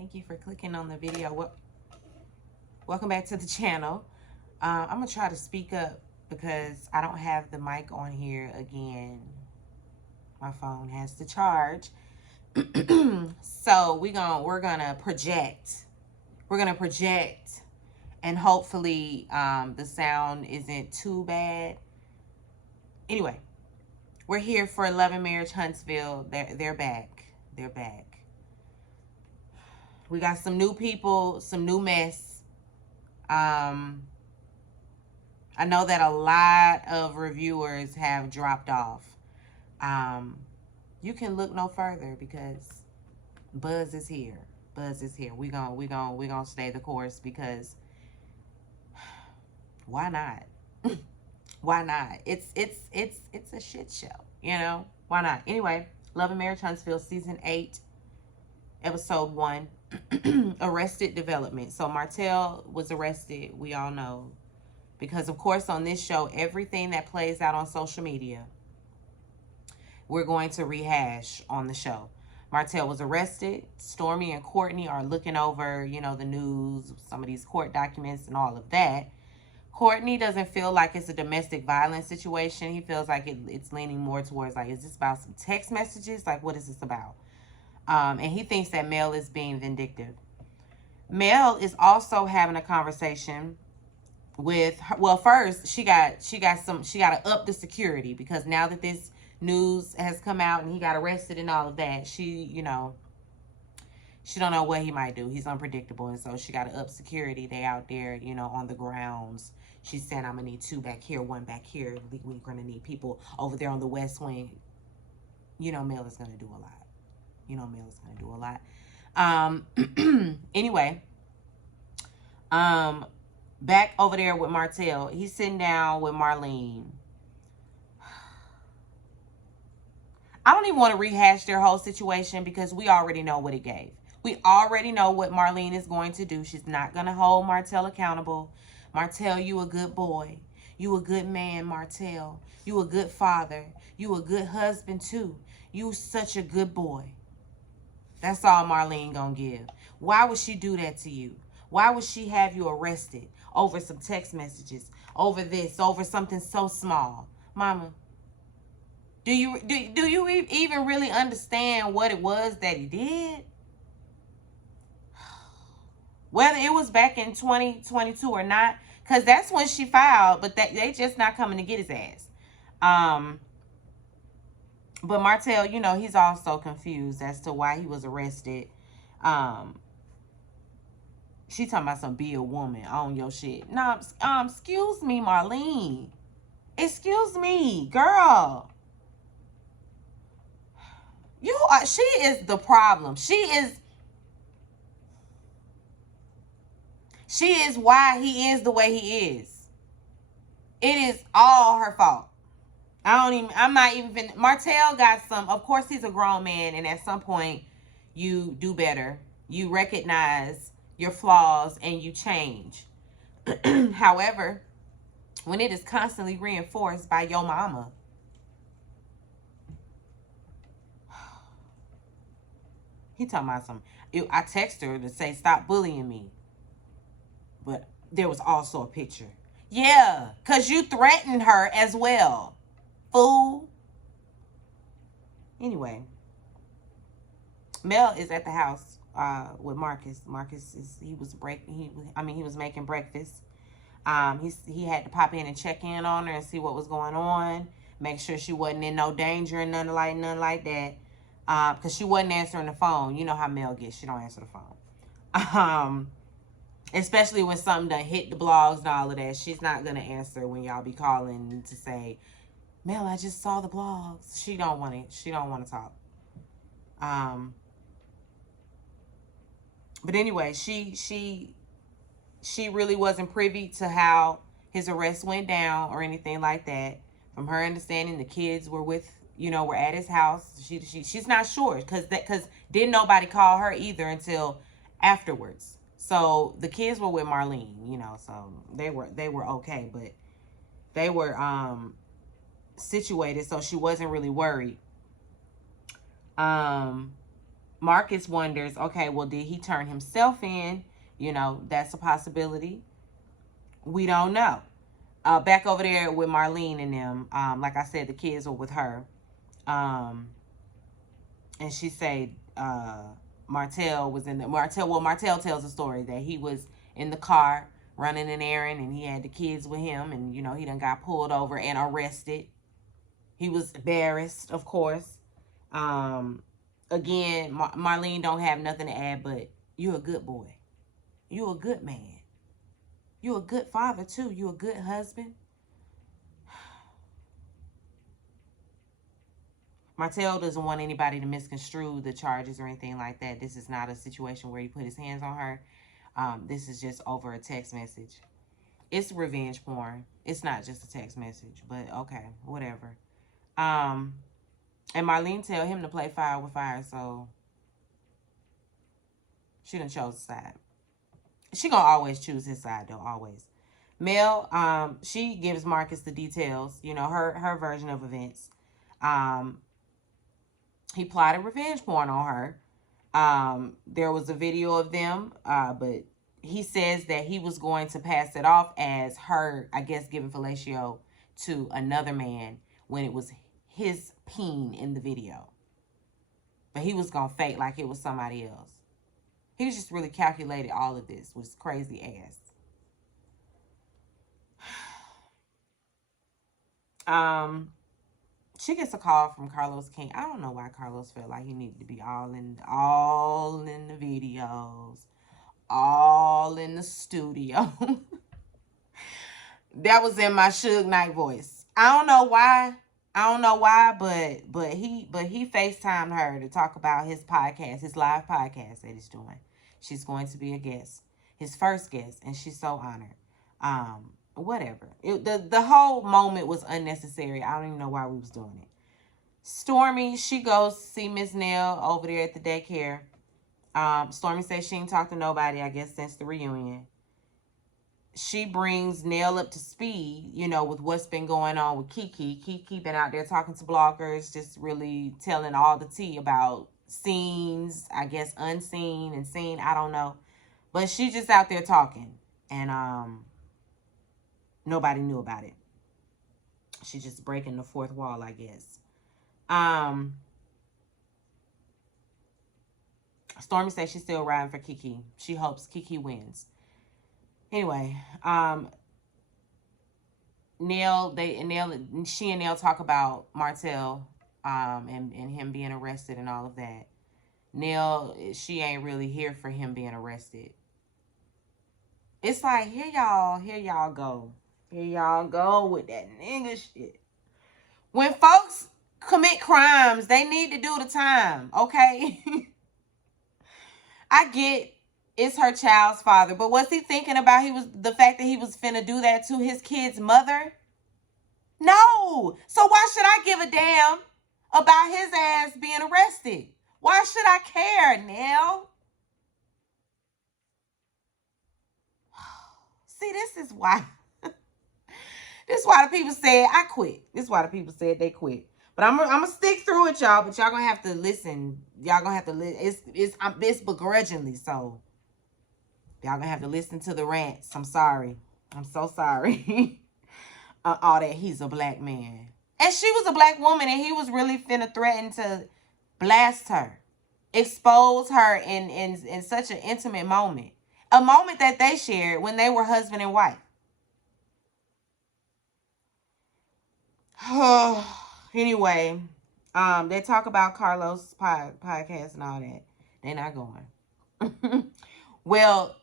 Thank you for clicking on the video. Welcome back to the channel. I'm going to try to speak up because I don't have the mic on here again. My phone has to charge. So we're gonna project. We're gonna project, and hopefully the sound isn't too bad. Anyway, we're here for Love and Marriage Huntsville. They're back. They're back. We got some new people, some new mess. I know that a lot of reviewers have dropped off. You can look no further because Buzz is here. Buzz is here. We gonna stay the course because why not? Why not? It's a shit show, you know? Why not? Anyway, Love and Marriage Huntsville season 8, episode 1. Arrested Development. So Martell was arrested, we all know, because of course on this show, everything that plays out on social media, we're going to rehash on the show. Martell was arrested. Stormy and Courtney are looking over, you know, the news, some of these court documents and all of that. Courtney doesn't feel like it's a domestic violence situation. He feels like it's leaning more towards, like, is this about some text messages? Like, what is this about? And he thinks that Mel is being vindictive. Mel is also having a conversation with her. Well, first she got to up the security because now that this news has come out and he got arrested and all of that, she don't know what he might do. He's unpredictable, and so she got to up security. They out there, you know, on the grounds. She's saying, I'm gonna need 2 back here, 1 back here. We're gonna need people over there on the west wing. You know, Mel is gonna do a lot. Anyway, back over there with Martell. He's sitting down with Marlene. I don't even want to rehash their whole situation because we already know what it gave. We already know what Marlene is going to do. She's not going to hold Martell accountable. Martell, you a good boy. You a good man, Martell. You a good father. You a good husband, too. You such a good boy. That's all Marlene gonna give. Why would she do that to you? Why would she have you arrested over some text messages, over this, over something so small? Mama, do you even really understand what it was that he did? Whether it was back in 2022 or not, because that's when she filed, but they just not coming to get his ass. But Martell, you know, he's also confused as to why he was arrested. She talking about some be a woman on your shit. No, excuse me, Marlene. Excuse me, girl. She is the problem. She is why he is the way he is. It is all her fault. I'm not even Martell got some, of course he's a grown man, and at some point you do better. You recognize your flaws and you change. However, when it is constantly reinforced by your mama, he talking about some, I text her to say stop bullying me, but there was also a picture. Yeah, because you threatened her as well, fool. Anyway, Mel is at the house with Marcus. Marcus he was making breakfast. He had to pop in and check in on her and see what was going on, make sure she wasn't in no danger and nothing like that. Because she wasn't answering the phone. You know how Mel gets. She don't answer the phone. Especially when something done hit the blogs and all of that. She's not going to answer when y'all be calling to say, Mel, I just saw the blogs. She don't want to talk. But anyway, she really wasn't privy to how his arrest went down or anything like that. From her understanding, the kids were were at his house. She's not sure because didn't nobody call her either until afterwards. So the kids were with Marlene, so they were okay, but they were situated, so she wasn't really worried. Marcus wonders, okay, well, did he turn himself in? You know, that's a possibility. We don't know. Back over there with Marlene and them, like I said, the kids were with her. Um, and she said Martell was in the Martell tells a story that he was in the car running an errand and he had the kids with him, and you know he done got pulled over and arrested. He was embarrassed, of course. Um, again, Marlene don't have nothing to add, but you're a good boy. You're a good man. You're a good father too. You're a good husband. Martell doesn't want anybody to misconstrue the charges or anything like that. This is not a situation where he put his hands on her. This is just over a text message. It's revenge porn. It's not just a text message, but okay, whatever. Um, and Marlene tell him to play fire with fire, so she done chose a side. She gonna always choose his side though, always. Mel, she gives Marcus the details, you know, her version of events. Um, he plotted revenge porn on her. There was a video of them, but he says that he was going to pass it off as her, I guess, giving fellatio to another man when it was his peen in the video. But he was going to fake like it was somebody else. He was just really calculated all of this. Was crazy ass. She gets a call from Carlos King. I don't know why Carlos felt like he needed to be all in the videos, all in the studio. That was in my Suge Knight voice. I don't know why. But he FaceTimed her to talk about his podcast, his live podcast that he's doing. She's going to be a guest, his first guest, and she's so honored. Whatever. The whole moment was unnecessary. I don't even know why we was doing it. Stormy, she goes see Miss Nell over there at the daycare. Stormy says she ain't talked to nobody, I guess, since the reunion. She brings Nell up to speed, you know, with what's been going on with Kiki. Kiki been out there talking to bloggers, just really telling all the tea about scenes, I guess unseen and seen, I don't know. But she's just out there talking. And nobody knew about it. She's just breaking the fourth wall, I guess. Stormy says she's still riding for Kiki. She hopes Kiki wins. Anyway, she and Nell talk about Martell, and him being arrested and all of that. Nell, she ain't really here for him being arrested. It's like, here y'all go. Here y'all go with that nigga shit. When folks commit crimes, they need to do the time, okay? I get it's her child's father, but was he thinking about the fact that he was finna do that to his kid's mother? No. So why should I give a damn about his ass being arrested? Why should I care, Nell? See, this is why. This is why the people said I quit. This is why the people said they quit. But I'm gonna stick through it, y'all. But y'all gonna have to listen. Y'all gonna have to listen. It's begrudgingly, so y'all gonna have to listen to the rants. I'm sorry. I'm so sorry. All that he's a black man, and she was a black woman, and he was really finna threaten to blast her, expose her in such an intimate moment, a moment that they shared when they were husband and wife. Anyway, they talk about Carlos' podcast and all that. They're not going. Well,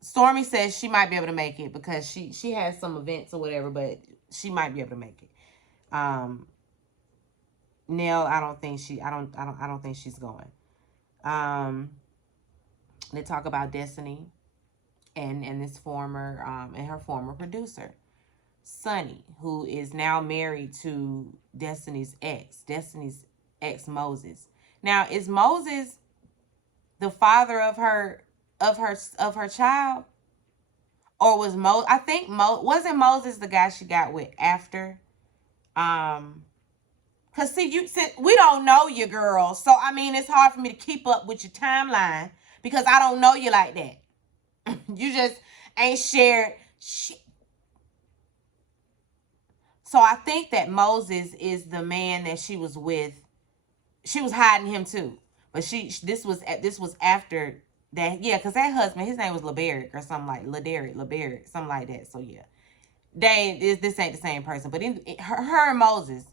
Stormy says she might be able to make it because she has some events or whatever, but she might be able to make it. Nell, I don't think she's going. They talk about Destiny and this former and her former producer, Sonny, who is now married to Destiny's ex Moses. Now, is Moses the father of her child? Or was I think wasn't Moses the guy she got with after? Because Cause see, we don't know you, girl. So I mean, it's hard for me to keep up with your timeline because I don't know you like that. You just ain't shared shit. So I think that Moses is the man that she was with. She was hiding him too, but this was after that. Yeah, cause that husband, his name was LeBerick or something like LeBerick, something like that. So yeah, this ain't the same person. But her and Moses,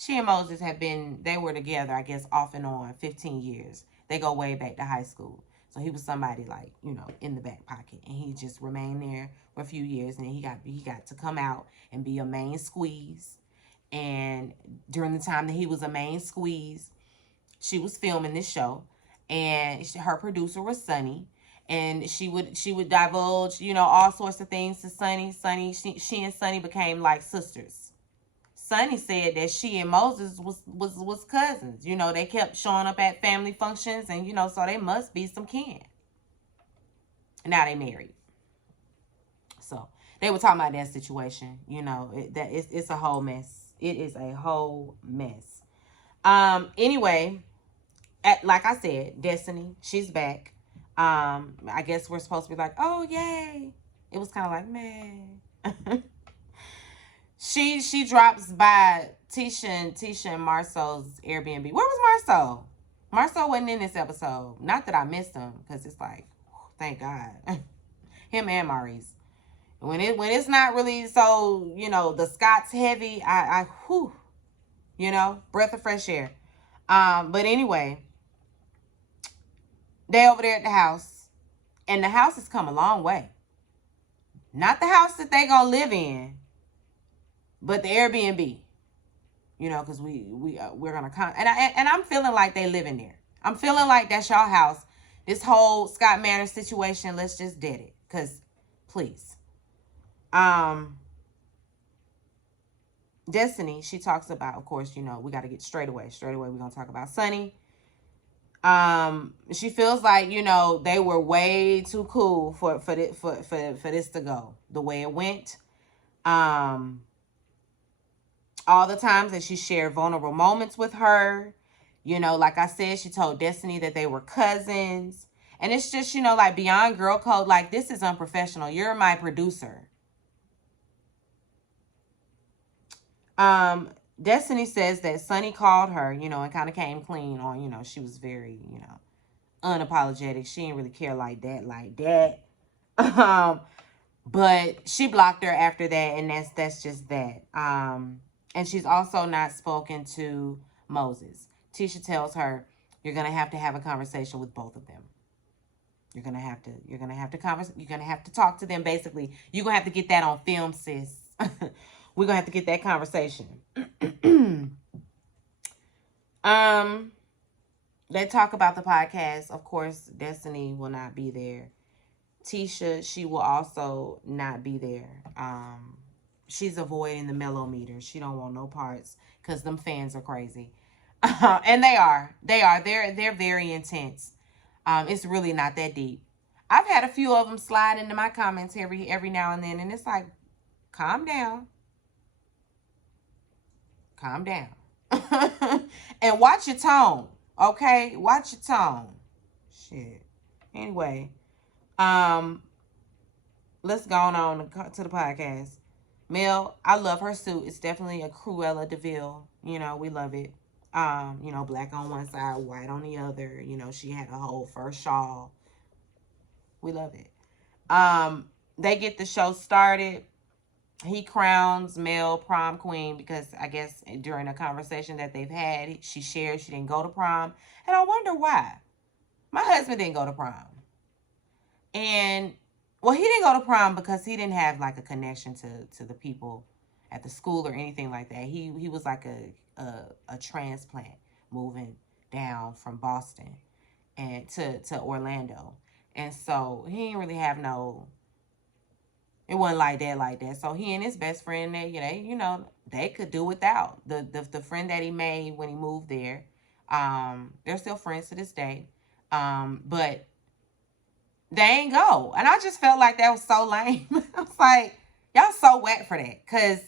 she and Moses they were together, I guess, off and on 15 years. They go way back to high school. So he was somebody like, in the back pocket, and he just remained there for a few years, and then he got to come out and be a main squeeze. And during the time that he was a main squeeze, she was filming this show, and her producer was Sunny, and she would divulge, all sorts of things to Sunny. She and Sunny became like sisters. Sunny said that she and Moses was cousins. They kept showing up at family functions, and so they must be some kin. And now they married. So they were talking about that situation. It's a whole mess. It is a whole mess. Anyway, like I said, Destiny, she's back. I guess we're supposed to be like, oh yay. It was kind of like, man. She drops by Tisha and Marcel's Airbnb. Where was Marcel? Marcel wasn't in this episode. Not that I missed him, because it's like, thank God. Him and Maurice. When it's not really so, the Scots heavy, I whew, breath of fresh air. But anyway, they over there at the house, and the house has come a long way. Not the house that they gonna live in, but the Airbnb. Because we're gonna come, and I'm feeling like they live in there. I'm feeling like that's y'all house. This whole Scott Manor situation, let's just dead it, cause please. Destiny, she talks about, of course, we got to get straight away. We're gonna talk about Sunny. She feels like, they were way too cool for this to go the way it went. All the times that she shared vulnerable moments with her, like I said, she told Destiny that they were cousins. And it's just, like beyond girl code, like, this is unprofessional. You're my producer. Destiny says that Sunny called her, and kind of came clean on, she was very, unapologetic. She didn't really care like that. But she blocked her after that, and that's just that. And she's also not spoken to Moses. Tisha tells her, you're gonna have to have a conversation with both of them. You're gonna have to talk to them. Basically, you're gonna have to get that on film, sis. We're gonna have to get that conversation. They talk about the podcast. Of course, Destiny will not be there. Tisha, she will also not be there. She's avoiding the mellow meter. She don't want no parts because them fans are crazy. And they are. They're very intense. It's really not that deep. I've had a few of them slide into my comments every now and then, and it's like, calm down. Calm down. And watch your tone. Okay? Watch your tone. Shit. Anyway, let's go on to the podcast. Mel, I love her suit. It's definitely a Cruella DeVille. We love it. Black on one side, white on the other. She had a whole fur shawl. We love it. They get the show started. He crowns Mel prom queen because I guess during a conversation that they've had, she shared she didn't go to prom. And I wonder why. My husband didn't go to prom. And, well, he didn't go to prom because he didn't have like a connection to the people at the school or anything like that. He was like a transplant moving down from Boston and to Orlando. And so he didn't really have it wasn't like that. So he and his best friend, they could do without the friend that he made when he moved there. They're still friends to this day. But they ain't go. And I just felt like that was so lame. I was like, y'all so wet for that. Because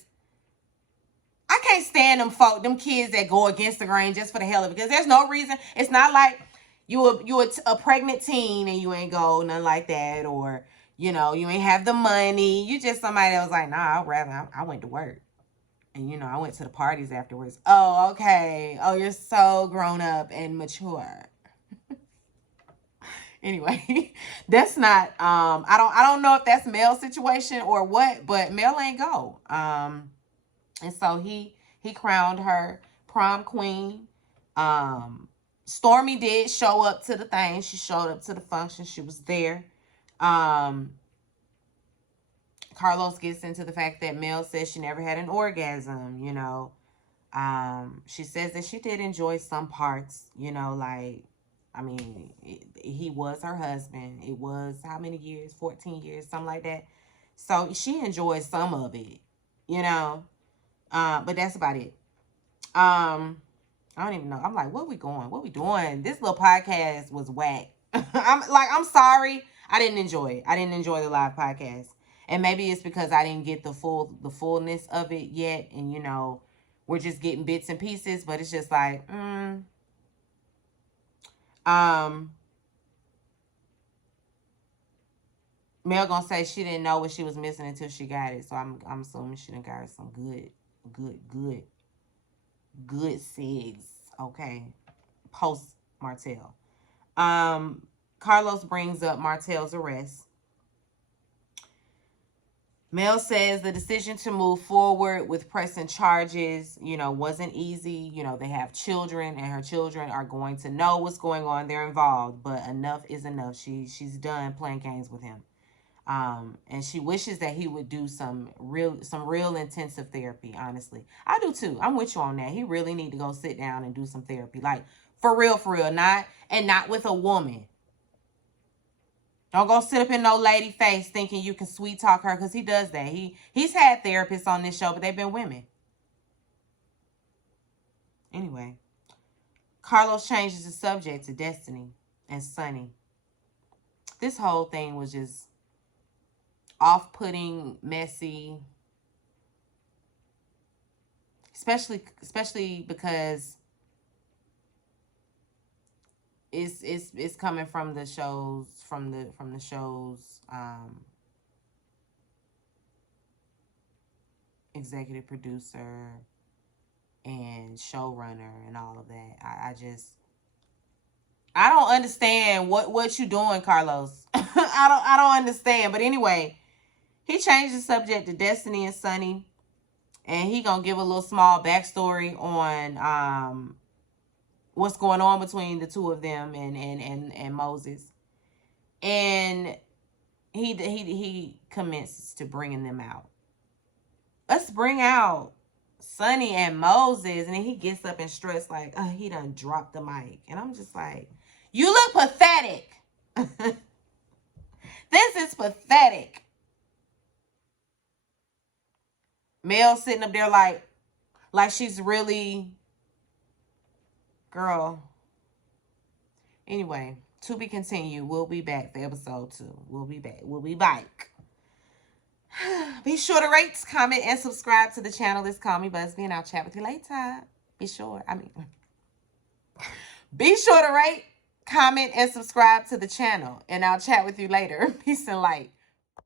I I can't stand them kids that go against the grain just for the hell of it. Because there's no reason. It's not like you a pregnant teen and you ain't go, nothing like that. Or, you know, you ain't have the money. You just somebody that was like, nah, I went to work. And, you know, I went to the parties afterwards. Oh, okay. Oh, you're so grown up and mature. Anyway, that's not I don't know if that's Mel situation or what, but Mel ain't go. And so he crowned her prom queen. Stormy did show up to the thing. She showed up to the function. She was there. Carlos gets into the fact that Mel says she never had an orgasm, you know. She says that she did enjoy some parts, you know, like, I mean, he was her husband. It was how many years? 14 years, something like that. So she enjoyed some of it, you know. But that's about it. I don't even know. I'm like, what we going? What we doing? This little podcast was whack. I'm sorry. I didn't enjoy it. I didn't enjoy the live podcast. And maybe it's because I didn't get the fullness of it yet. And, you know, we're just getting bits and pieces. But it's just like, Mel gonna say she didn't know what she was missing until she got it. So I'm assuming she done got her some good cigs. Okay. Post Martell. Carlos brings up Martell's arrest. Mel says the decision to move forward with pressing charges, you know, wasn't easy. You know, they have children and her children are going to know what's going on. They're involved, but enough is enough. She's done playing games with him. And she wishes that he would do some real intensive therapy, honestly. I do too. I'm with you on that. He really need to go sit down and do some therapy. Like, for real, not with a woman. Don't go sit up in no lady face thinking you can sweet talk her, because he does that. He's had therapists on this show, but they've been women. Anyway, Carlos changes the subject to Destiny and Sonny. This whole thing was just off-putting, messy, especially because it's coming from the shows executive producer and showrunner and all of that. I don't understand what you doing, Carlos. I don't understand. But anyway, he changed the subject to Destiny and Sonny, and he gonna give a little small backstory on what's going on between the two of them and Moses. And he commences to bringing them out. Let's bring out Sonny and Moses. And then he gets up and stressed like, oh, he done dropped the mic. And I'm just like, you look pathetic. This is pathetic. Mel sitting up there like she's really, girl. Anyway, to be continued. We'll be back for episode 2. We'll be back. We'll be back. Be sure to rate, comment, and subscribe to the channel. It's Call Me Busby, and I'll chat with you later. Be sure to rate, comment, and subscribe to the channel, and I'll chat with you later. Peace and light.